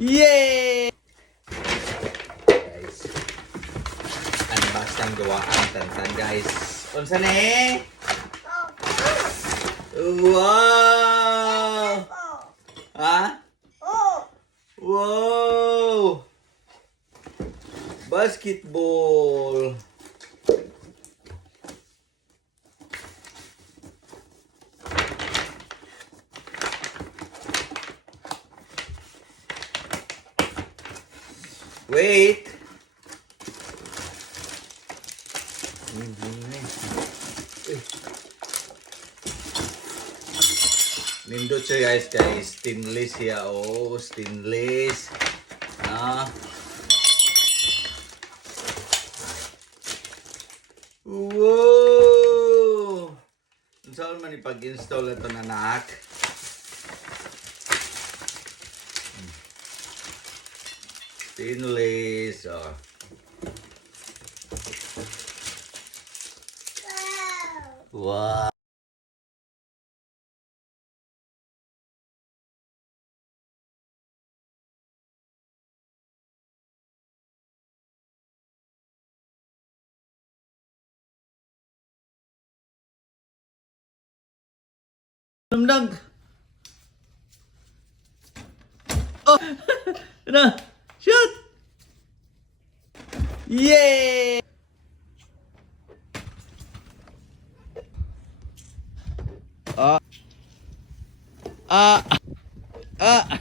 Yay! Guys, unbox ang gawaan tantan guys. Unsa ni? Wow! Ha? Wow! Basketball. Wait. Nindot siya guys, stainless siya. Oh, stainless. Ah. Wow! Saan man ipag-install ito na anak? Stainless. Oh. Wow! Damdag. Oh, na, shoot! Yay! Ah, ah, ah.